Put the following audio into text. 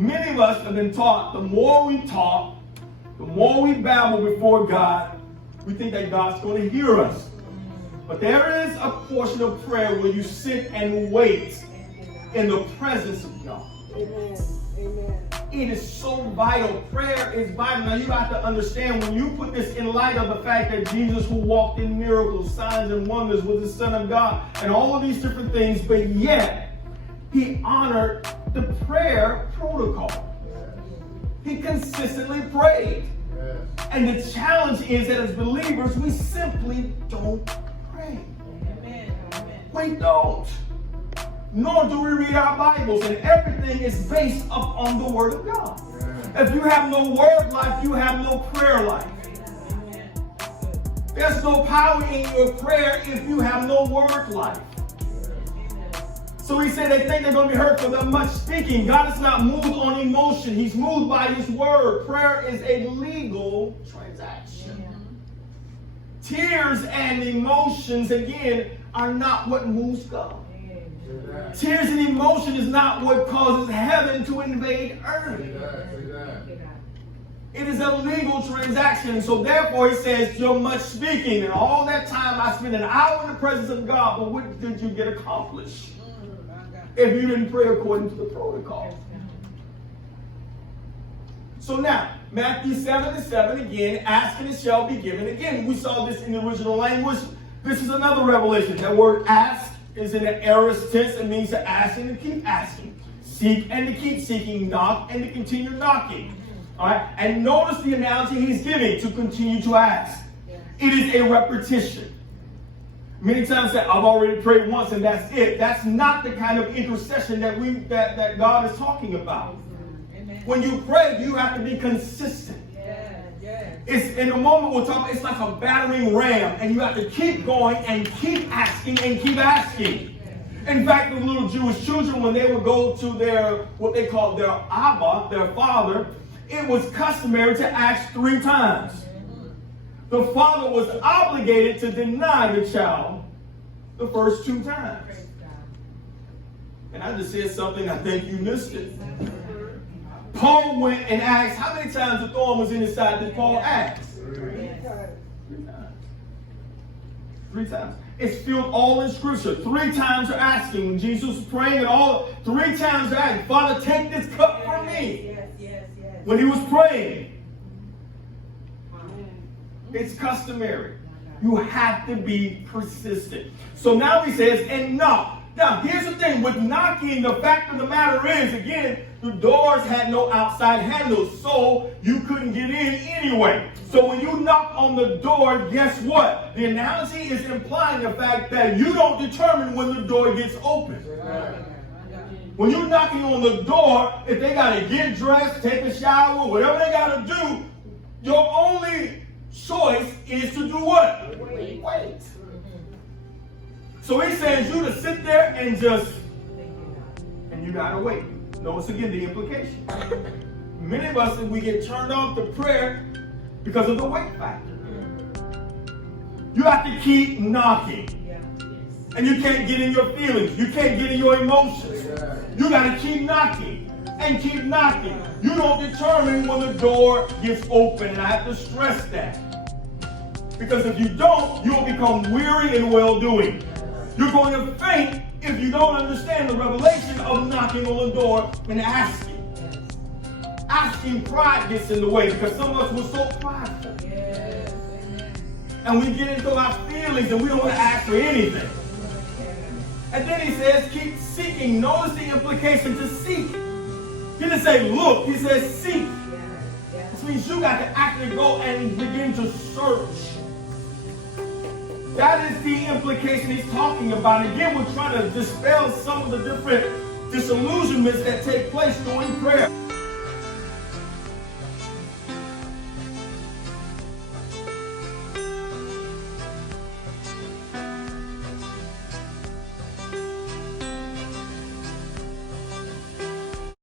Many of us have been taught the more we talk, the more we babble before God, we think that God's going to hear us. But there is a portion of prayer where you sit and wait in the presence of God. Amen. Amen. It is so vital. Prayer is vital. Now you have to understand, when you put this in light of the fact that Jesus, who walked in miracles, signs, and wonders, was the Son of God, and all of these different things, but yet he honored the prayer protocol. He consistently prayed. And the challenge is that as believers, we simply don't pray. Amen. We don't. Nor do we read our Bibles, and everything is based upon the Word of God. If you have no word life, you have no prayer life. There's no power in your prayer if you have no word life. So he said they think they're going to be hurt for their much speaking. God is not moved on emotion. He's moved by his word. Prayer is a legal transaction. Tears and emotions, again, are not what moves God. Tears and emotion is not what causes heaven to invade earth. It is a legal transaction. So therefore he says, you're much speaking, and all that time I spent an hour in the presence of God, but what did you get accomplished if you didn't pray according to the protocol? So now, Matthew 7:7 again, ask and it shall be given. Again, we saw this in the original language. This is another revelation. That word ask is in the aorist tense. It means to ask and to keep asking. Seek and to keep seeking. Knock and to continue knocking. All right? And notice the analogy he's giving, to continue to ask. It is a repetition. Many times that I've already prayed once and that's it. That's not the kind of intercession that God is talking about. When you pray, you have to be consistent. It's in a moment we'll talk about, it's like a battering ram, and you have to keep going and keep asking and keep asking. In fact, the little Jewish children, when they would go to their, what they called their Abba, their father, it was customary to ask 3 times. The father was obligated to deny the child the first 2 times. And I just said something, I think you missed it. Paul went and asked, how many times the thorn was in his side did Paul ask? 3 times. 3 times. It's filled all in Scripture. 3 times they're asking. When Jesus was praying, and all 3 times they're asking, Father, take this cup from me. When he was praying, it's customary. You have to be persistent. So now he says, and knock. Now, here's the thing. With knocking, the fact of the matter is, again, the doors had no outside handles, so you couldn't get in anyway. So when you knock on the door, guess what? The analogy is implying the fact that you don't determine when the door gets open. When you're knocking on the door, if they got to get dressed, take a shower, whatever they got to do, your only choice is to do what? Wait. So he says you to sit there and you got to wait. Notice again the implication. Many of us, we get turned off to prayer because of the wait factor. You have to keep knocking. And you can't get in your feelings. You can't get in your emotions. You got to keep knocking and keep knocking. You don't determine when the door gets open. And I have to stress that. Because if you don't, you'll become weary in well-doing. You're going to faint if you don't understand the revelation of knocking on the door and asking. Asking, pride gets in the way because some of us were so prideful. And we get into our feelings and we don't want to ask for anything. And then he says, keep seeking. Notice the implication to seek. He didn't say look, he says seek. This means you got to actually go and begin to search. That is the implication he's talking about. Again, we're trying to dispel some of the different disillusionments that take place during prayer.